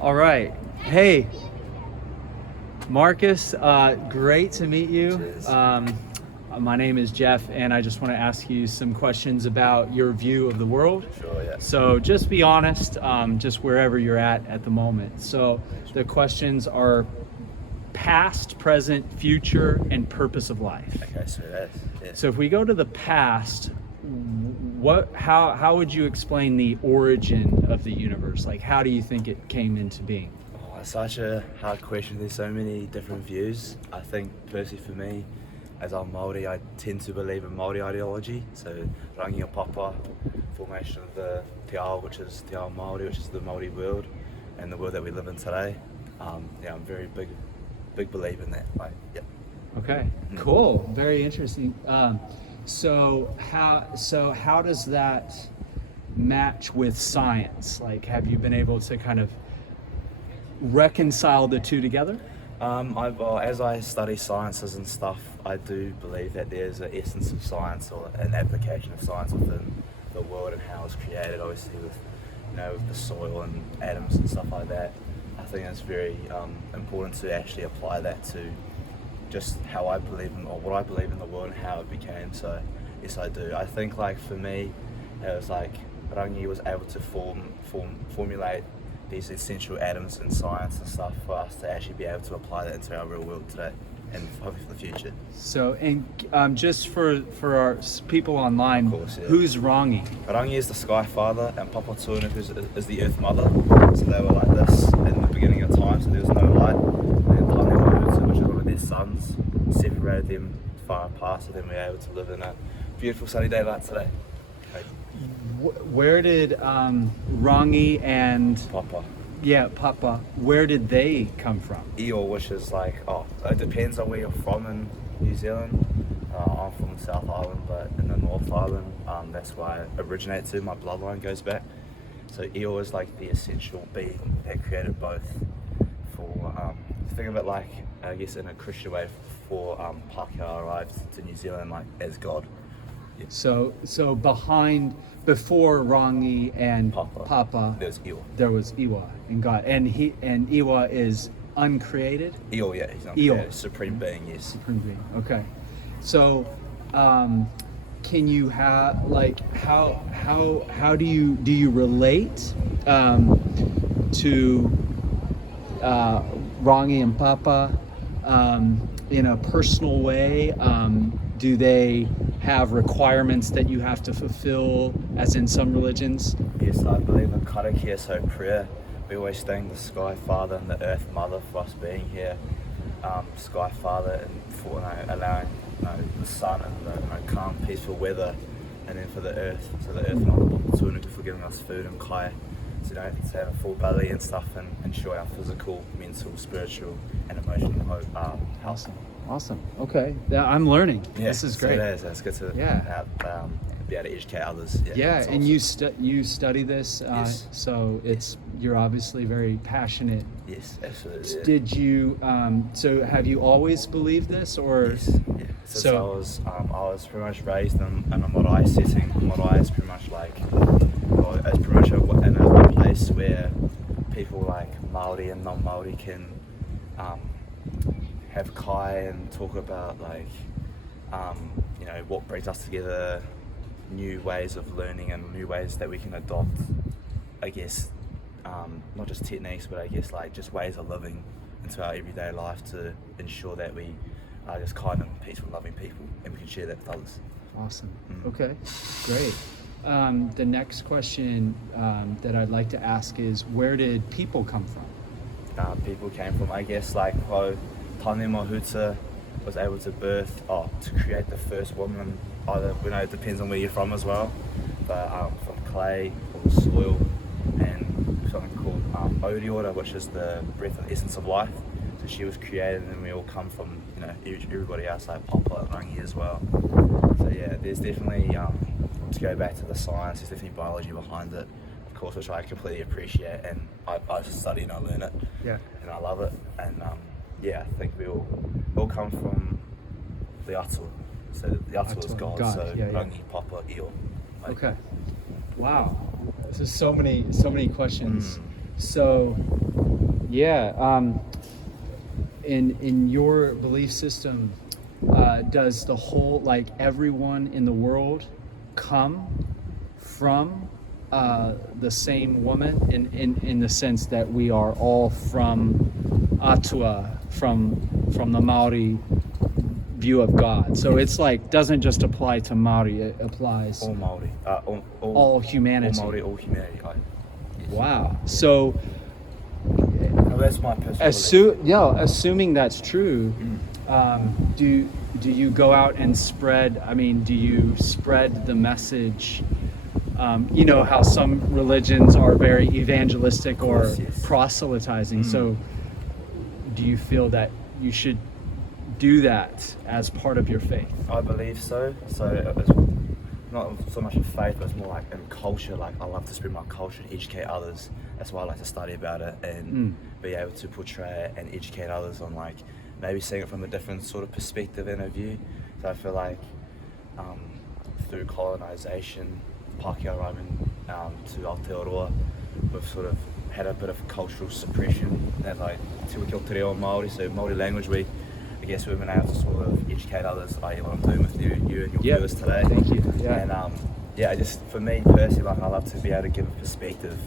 All right. Hey, Marcus, great to meet you. Cheers. My name is Jeff, and I just want to ask you some questions about your view of the world. Sure, yeah. So just be honest, just wherever you're at the moment. So the questions are past, present, future, and purpose of life. Okay, so that's, yeah. So if we go to the past, how would you explain the origin of the universe? Like, how do you think it came into being? Oh, it's such a hard question. There's so many different views. I think personally for me, as I'm Māori, I tend to believe in Māori ideology. So didrangipapa, formation of the te ao, which is te ao Māori, which is the Māori world, and the world that we live in today. Yeah, I'm very big believer in that. Like, yeah. Okay, cool. Very interesting. So how does that match with science? Like, have you been able to kind of reconcile the two together? As I study sciences and stuff, I do believe that there's an essence of science or an application of science within the world and how it's created, obviously with the soil and atoms and stuff like that. I think it's very important to actually apply that to just how I believe in, or what I believe in the world and how it became. So yes, I do. I think, like, for me, it was like Rangi was able to formulate these essential atoms in science and stuff for us to actually be able to apply that into our real world today and hopefully for the future. So, and just for our people online, Of course, yeah. Who's Rangi? Rangi is the Sky Father and Papa Tuna is the Earth Mother. So they were like this in the beginning of time, so there was no light. And then Tane, which is one of their sons, separated them far apart, so then we were able to live in a beautiful sunny day like today. Okay. Where did Rangi and Papa. Papa, where did they come from? Eo, which is like, it depends on where you're from in New Zealand. I'm from the South Island, but in the North Island, that's where I originate to. My bloodline goes back. So Eo is like the essential being that created both. For think of it like, I guess in a Christian way, for Pākehā arrived to New Zealand like as God. Yeah. So before Rangi and Papa, there was Iwa. there was Iwa and God, and Iwa is uncreated. Eo, yeah, he's uncreated, supreme being, yes. Supreme being. Okay. So, can you have, like, how do you relate to Rangi and Papa in a personal way? Do they have requirements that you have to fulfill, as in some religions? Yes, I believe in karakia, so prayer. We always thank the Sky Father and the Earth Mother for us being here. Sky Father and for allowing the sun and the calm, peaceful weather, and then for the Earth, so the Earth Mother Tunuku for giving us food and kai, so to have a full belly and stuff, and ensure our physical, mental, spiritual, and emotional health. Awesome. Okay. I'm learning. Yeah, this is great. So it is. It's good to be able to educate others. Yeah, and awesome. you study this, yes. So you're obviously very passionate. Yes, absolutely. Yeah. Did you? So have you always believed this, or? Yes. Yeah. Since I was pretty much raised in a marae setting. Marae is pretty much like, it's pretty much in a place where people like Māori and non-Māori can have kai and talk about, like, what brings us together, new ways of learning and new ways that we can adopt, I guess, not just techniques, but I guess like just ways of living into our everyday life to ensure that we are just kind and peaceful, loving people, and we can share that with others. Awesome. Okay, great. The next question that I'd like to ask is, where did people come from? People came from, I guess, like, Tane Mahuta was able to to create the first woman. Either, it depends on where you're from as well, but from clay or soil, and something called youre, which is the breath and essence of life. So she was created, and then we all come from, everybody else, like Papa and Rangi as well. So yeah, there's definitely, to go back to the science, there's definitely biology behind it, of course, which I completely appreciate, and I just study and I learn it. Yeah. And I love it, and I think we all come from the atua. So the atua is God, so Rangi, Papa, Eo. Okay. Wow. This is so many questions. So Yeah. In your belief system, does the whole, like everyone in the world, come from the same woman in the sense that we are all from Atua, from the Maori view of God? So it's like doesn't just apply to Maori; it applies all Maori, all humanity. all Maori, all humanity. Yes. Wow. So No, that's my personal belief. Assuming that's true, do you go out and spread? I mean, do you spread the message? You know how some religions are very evangelistic or yes. proselytizing. So, do you feel that you should do that as part of your faith? I believe so. So it's not so much in faith, but it's more like in culture. Like I love to spread my culture and educate others. That's why I like to study about it and be able to portray it and educate others on like maybe seeing it from a different sort of perspective and a view. So I feel like through colonization, Pākehā Roman to Aotearoa, we've sort of had a bit of cultural suppression that like te wiki o te reo Māori, so Māori language, I guess we've been able to sort of educate others, like what I'm doing with you and your viewers today. Thank you. Yeah. And just for me personally, like I love to be able to give a perspective,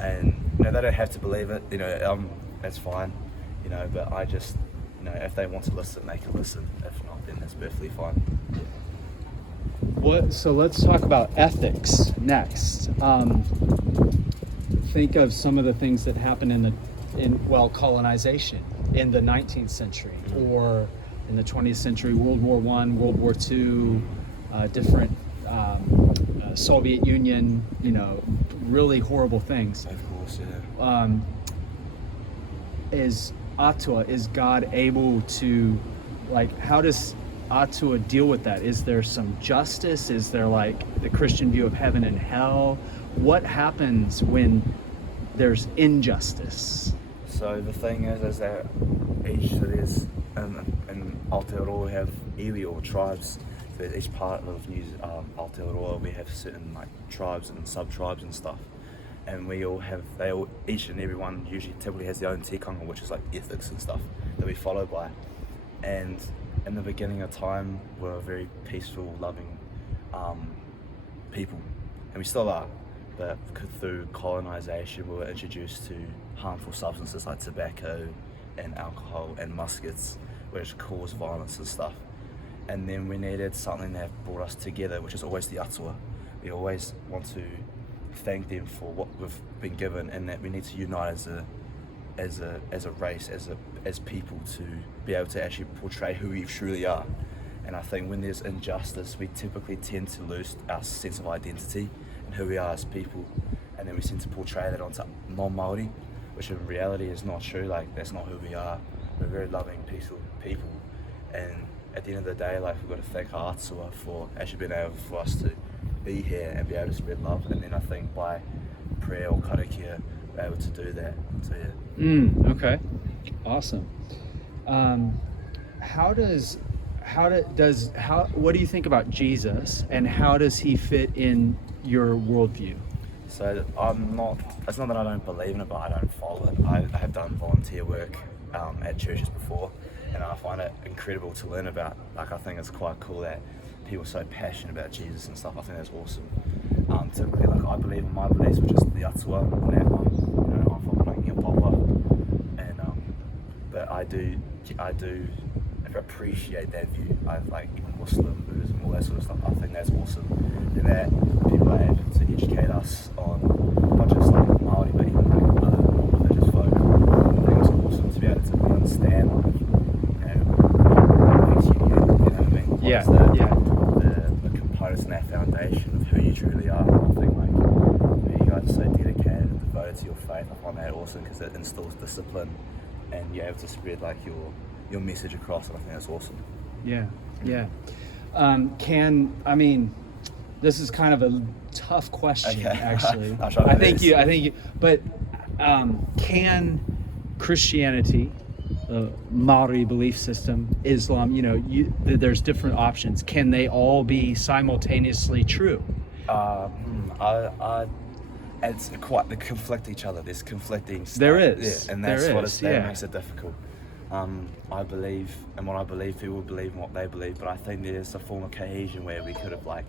and you know they don't have to believe it, you know, that's fine, you know, but I just, you know, if they want to listen, they can listen. If not, then that's perfectly fine. So let's talk about ethics next. Think of some of the things that happened in colonization in the 19th century or in the 20th century, World War I, World War II, different Soviet Union, you know, really horrible things. Of course, yeah. Is God able to, like, how does Atua deal with that? Is there some justice? Is there like the Christian view of heaven and hell? What happens when there's injustice? So the thing is that there's in Aotearoa we have iwi or tribes. So each part of Aotearoa we have certain like tribes and sub-tribes and stuff. And each and every one usually typically has their own tikanga, which is like ethics and stuff that we follow by. And in the beginning of time, we're a very peaceful, loving people, and we still are. But through colonization, we were introduced to harmful substances like tobacco and alcohol and muskets, which cause violence and stuff. And then we needed something that brought us together, which is always the atua. We always want to thank them for what we've been given, and that we need to unite as a race, as people, to be able to actually portray who we truly are. And I think when there's injustice, we typically tend to lose our sense of identity and who we are as people, and then we tend to portray that onto non-Māori, which in reality is not true. Like, that's not who we are. We're very loving, peaceful people, and at the end of the day, like, we've got to thank our atua for actually being able for us to be here and be able to spread love. And then I think by prayer or karakia, we're able to do that. So yeah. Okay, awesome. What do you think about Jesus, and how does he fit in your worldview? So it's not that I don't believe in it, but I don't follow it. I have done volunteer work at churches before, and I find it incredible to learn about. Like, I think it's quite cool that people are so passionate about Jesus and stuff. I think that's awesome. Typically, like, I believe in my beliefs, which is the atua, and that I'm from torangipapa, and but I do appreciate that view. I like Muslim, Buddhism, all that sort of stuff. I think that's awesome, and that people are able to educate us on not just like Māori, but even like other religious folk. I think it's awesome to be able to really understand, like, what makes you you, you know what I mean? The components and that foundation of who you truly are. And I think like you guys are so dedicated and devoted to your faith. I find that awesome because it instills discipline, and you're able to spread like your message across, and I think that's awesome. Yeah. This is kind of a tough question, okay. actually. I think you, but can Christianity, the Maori belief system, Islam, there's different options. Can they all be simultaneously true? I it's quite, they conflict each other. There's conflicting stuff. There is. Yeah, and that's There what is, that yeah. makes it difficult. I believe, and what I believe, people believe in what they believe, but I think there's a form of cohesion where we could have like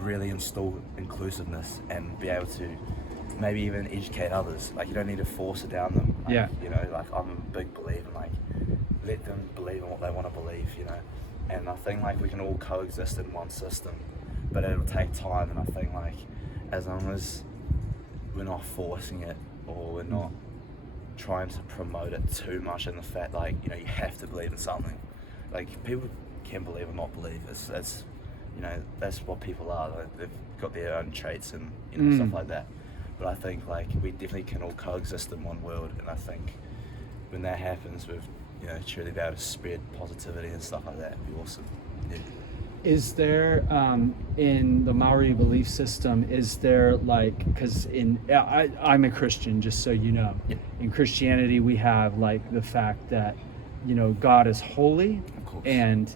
really installed inclusiveness and be able to maybe even educate others. Like, you don't need to force it down them. Like, Yeah. You know, like, I'm a big believer in like, let them believe in what they want to believe, you know. And I think like we can all coexist in one system, but it'll take time. And I think like, as long as we're not forcing it, or we're not trying to promote it too much, in the fact like, you know, you have to believe in something. Like, people can believe or not believe. It's you know, that's what people are. Like, they've got their own traits and, you know, stuff like that. But I think like we definitely can all coexist in one world, and I think when that happens, we've, you know, truly be able to spread positivity and stuff like that. It'd be awesome. Yeah. Is there, in the Maori belief system, is there like, because I'm a Christian, just so you know. Yep. In Christianity, we have like the fact that, you know, God is holy, Of course. and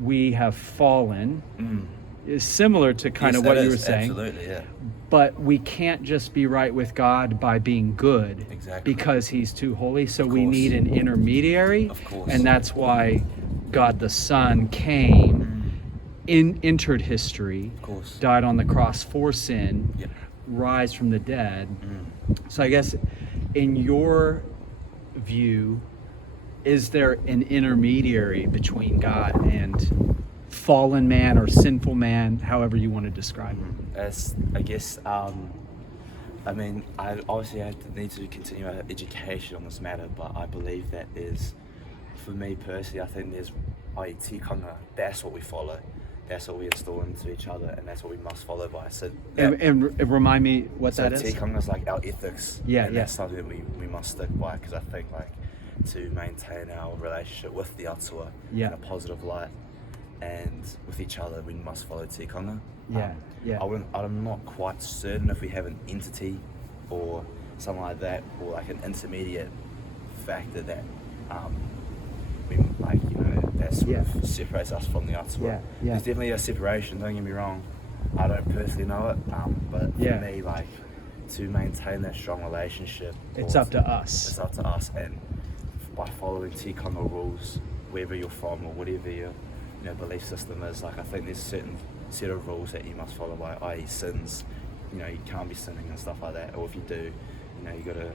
we have fallen. Is similar to kind of Yes, what that you were is, saying. Absolutely, yeah. But we can't just be right with God by being good. Exactly. Because he's too holy. So we course. need an intermediary. Of course. And that's why God the Son came, entered history, Of course. died on the cross for sin, Yep. rise from the dead. So I guess in your view, is there an intermediary between God and fallen man or sinful man, however you want to describe it? As I guess, I mean, I obviously have to need to continue my education on this matter, but I believe that there's, for me personally, I think there's tikanga. That's what we follow. That's what we install into each other, and that's what we must follow by. So And remind me what that is. tikanga is like our ethics. Yeah, and yeah. that's something that we must stick by, because I think like to maintain our relationship with the atua Yeah. in a positive light, and with each other, we must follow tikanga. Yeah, yeah. I'm not quite certain if we have an entity or something like that, or like an intermediate factor that we, like, you know, that sort of separates us from the atua. Yeah. There's definitely a separation, don't get me wrong. I don't personally know it, but for me, like, to maintain that strong relationship, It's up to us. It's up to us, and by following tikanga rules, wherever you're from or whatever your belief system is, like, I think there's a certain set of rules that you must follow by, i.e. sins. You know, you can't be sinning and stuff like that, or if you do, you know, you got to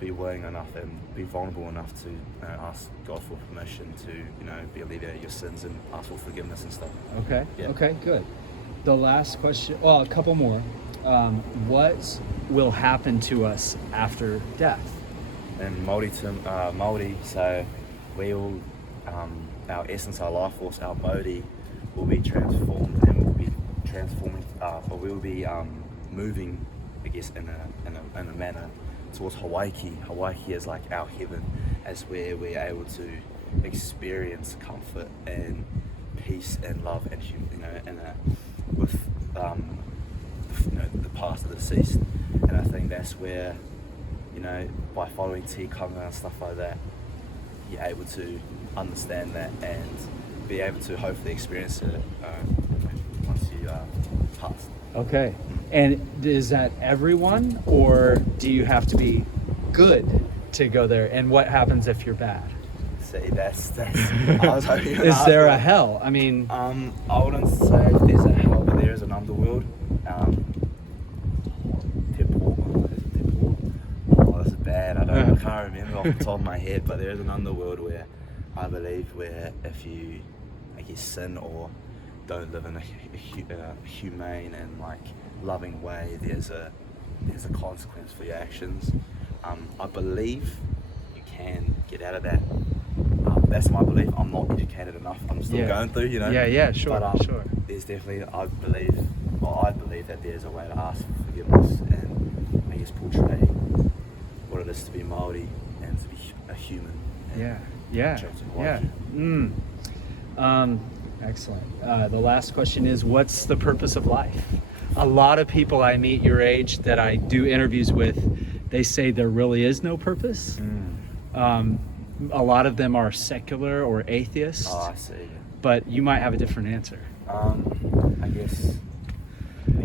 be willing enough and be vulnerable enough to, you know, ask God for permission to, you know, be alleviate your sins and ask for forgiveness and stuff. Okay. Yeah. Okay, good. The last question, well, a couple more. What will happen to us after death? In Māori so we all, our essence, our life force, our Māori will be transformed, and we'll be transforming, or we will be moving, I guess, in a manner towards Hawaii. Hawaii is like our heaven, as where we're able to experience comfort and peace and love, and, you know, with the past, the deceased. And I think that's where, you know, by following tikanga and stuff like that, you're able to understand that and be able to hopefully experience it once you pass. Okay. And is that everyone, or do you have to be good to go there? And what happens if you're bad? See, that's I was hoping you'd Is ask there a that. hell? I mean, I wouldn't say if there's a hell, but there is an underworld. Oh, this is bad. I can't remember off the top of my head, but there is an underworld where I believe where if you, I guess, sin or don't live in a humane and like loving way, there's a consequence for your actions. I believe you can get out of that. That's my belief. I'm not educated enough. I'm still going through, you know. Yeah, sure, But sure. there's definitely, I believe that there's a way to ask for forgiveness and, I guess, portray what it is to be Māori and to be a human. Yeah. Excellent. The last question is, what's the purpose of life? A lot of people I meet your age that I do interviews with, they say there really is no purpose. A lot of them are secular or atheist. Oh, I see. But you might have a different answer. I guess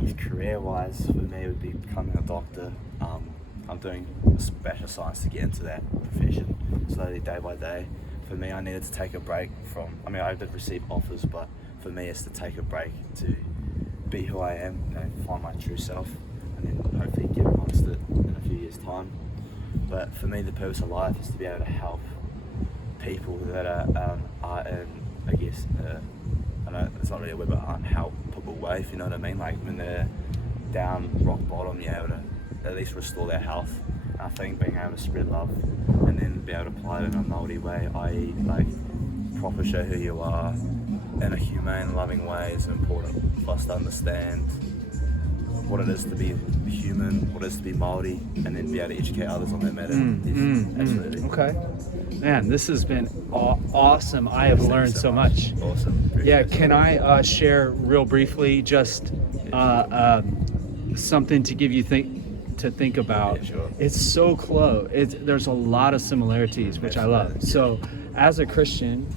believe career-wise, for me, it would be becoming a doctor. I'm doing special science to get into that profession slowly, day by day. For me, I needed to take a break from, I did receive offers, but for me, it's to take a break to be who I am, find my true self, and then hopefully get amongst it in a few years' time. But for me, the purpose of life is to be able to help people that are in, I guess, I know it's not really a word, but unhelpable way, if you know what I mean. Like when they're down rock bottom, you're able to at least restore their health. And I think being able to spread love and then be able to apply it in a moldy way, i.e. like proper show who you are in a humane, loving way, is important for us to understand what it is to be human, what it is to be moldy, and then be able to educate others on that matter. Absolutely. Okay. Man, this has been awesome. I have learned so much. Awesome. Yeah, can I share real briefly just something to give you to think about? Yeah, sure. It's so close. There's a lot of similarities, which I love. So as a Christian,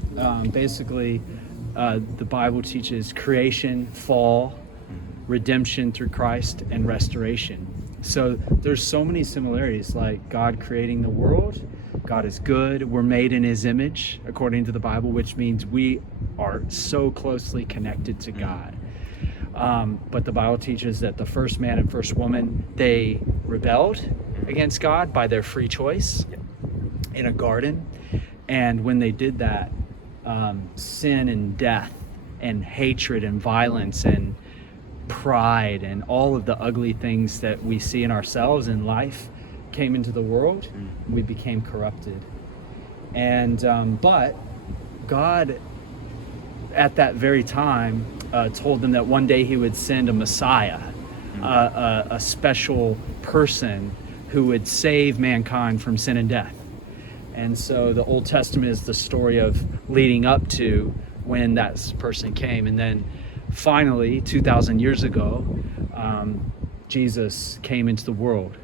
basically the Bible teaches creation, fall, redemption through Christ, and restoration. So there's so many similarities, like God creating the world. God is good. We're made in his image, according to the Bible, which means we are so closely connected to God. But the Bible teaches that the first man and first woman, they rebelled against God by their free choice in a garden. And when they did that, sin and death and hatred and violence and pride and all of the ugly things that we see in ourselves in life came into the world. We became corrupted. And but God at that very time told them that one day he would send a Messiah, a special person who would save mankind from sin and death. And so the Old Testament is the story of leading up to when that person came. And then finally, 2,000 years ago, Jesus came into the world,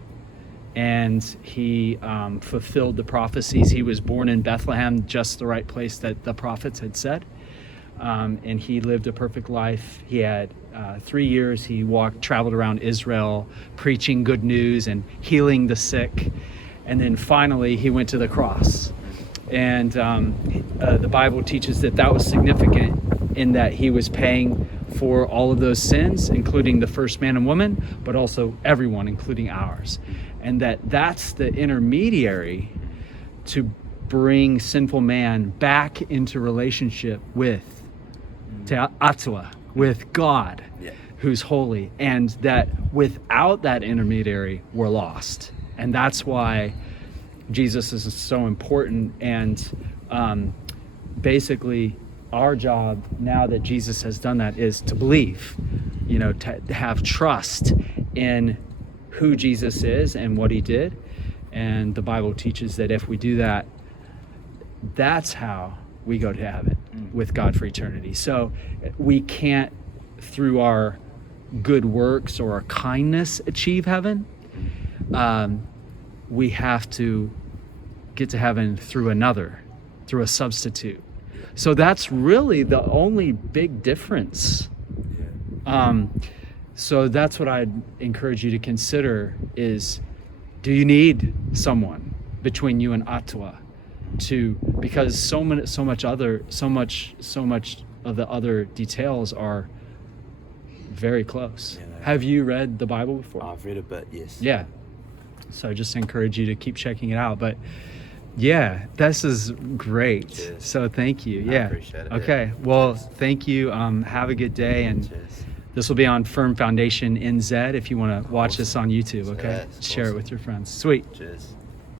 and he fulfilled the prophecies. He was born in Bethlehem, just the right place that the prophets had said. And he lived a perfect life. He had 3 years. He traveled around Israel, preaching good news and healing the sick. And then finally, he went to the cross. And the Bible teaches that was significant in that he was paying for all of those sins, including the first man and woman, but also everyone, including ours. And that's the intermediary to bring sinful man back into relationship with Atua, with God, who's holy. And that without that intermediary, we're lost. And that's why Jesus is so important. And basically, our job now that Jesus has done that is to believe, to have trust in who Jesus is and what he did. And the Bible teaches that if we do that, that's how we go to heaven with God for eternity. So we can't, through our good works or our kindness, achieve heaven. We have to get to heaven through a substitute. So that's really the only big difference. So that's what I'd encourage you to consider is, do you need someone between you and Atua because so much of the other details are very close. Have you read the Bible before? I've read a bit, yes. Yeah. So I just encourage you to keep checking it out. But yeah, this is great. Cheers. So thank you. I appreciate it. Okay. Well, thank you. Have a good day. And Cheers. this will be on Firm Foundation NZ if you want to watch this on YouTube. Okay. Yeah, Share it awesome. with your friends. Sweet. Cheers.